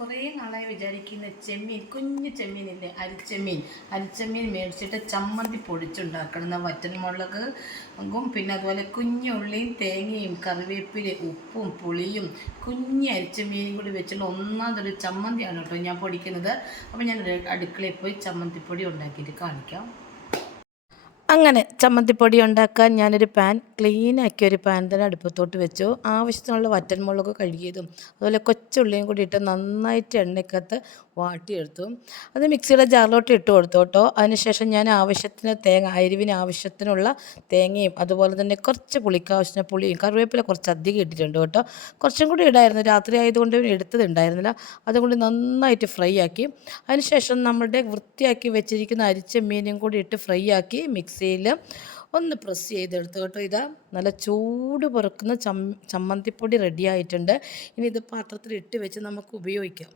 കുറേ നാളായി വിചാരിക്കുന്ന ചെമ്മീൻ, കുഞ്ഞു ചെമ്മീനില്ലേ, അരിച്ചെമ്മീൻ മേടിച്ചിട്ട് ചമ്മന്തി പൊടിച്ചുണ്ടാക്കണം. വറ്റൽമുളകും പിന്നെ അതുപോലെ കുഞ്ഞുള്ളിയും തേങ്ങയും കറിവേപ്പിലയും ഉപ്പും പുളിയും കുഞ്ഞ് അരിച്ചെമ്മീനും കൂടി വെച്ചുള്ള ഒന്നാമതൊരു ചമ്മന്തിയാണ് കേട്ടോ ഞാൻ പൊടിക്കുന്നത്. അപ്പോൾ ഞാൻ അടുക്കളയിൽ പോയി ചമ്മന്തിപ്പൊടി ഉണ്ടാക്കിയിട്ട് കാണിക്കാം. അങ്ങനെ ചമ്മന്തിപ്പൊടി ഉണ്ടാക്കാൻ ഞാനൊരു ക്ലീനാക്കിയ ഒരു പാൻ തന്നെ അടുപ്പത്തോട്ട് വെച്ചു. ആവശ്യത്തിനുള്ള വറ്റൽമുളക് കഴുകിയതും അതുപോലെ കൊച്ചുള്ളിയും കൂടി ഇട്ട് നന്നായിട്ട് എണ്ണയ്ക്കകത്ത് വാട്ടിയെടുത്തു. അത് മിക്സിയുടെ ജാറിലോട്ട് ഇട്ട് കൊടുത്തു കേട്ടോ. അതിനുശേഷം ഞാൻ ആവശ്യത്തിന് എരിവിന് ആവശ്യത്തിനുള്ള തേങ്ങയും അതുപോലെ തന്നെ കുറച്ച് പുളിക്കാവശ്യത്തിന് പുളിയും കറിവേപ്പില കുറച്ച് അധികം ഇട്ടിട്ടുണ്ട് കേട്ടോ. കുറച്ചും കൂടി ഇടായിരുന്നു, രാത്രി ആയതുകൊണ്ട് എടുത്തതുണ്ടായിരുന്നില്ല. അതുകൊണ്ട് നന്നായിട്ട് ഫ്രൈ ആക്കി. അതിനുശേഷം നമ്മുടെ വൃത്തിയാക്കി വെച്ചിരിക്കുന്ന അരിച്ച മീനും കൂടി ഇട്ട് ഫ്രൈ ആക്കി മിക്സിയിൽ ഒന്ന് പ്രസ് ചെയ്തെടുത്തു കേട്ടോ. ഇതാ നല്ല ചൂട് പറക്കുന്ന ചമ്മന്തിപ്പൊടി റെഡി ആയിട്ടുണ്ട്. ഇനി ഇത് പാത്രത്തിൽ ഇട്ട് വെച്ച് നമുക്ക് ഉപയോഗിക്കാം.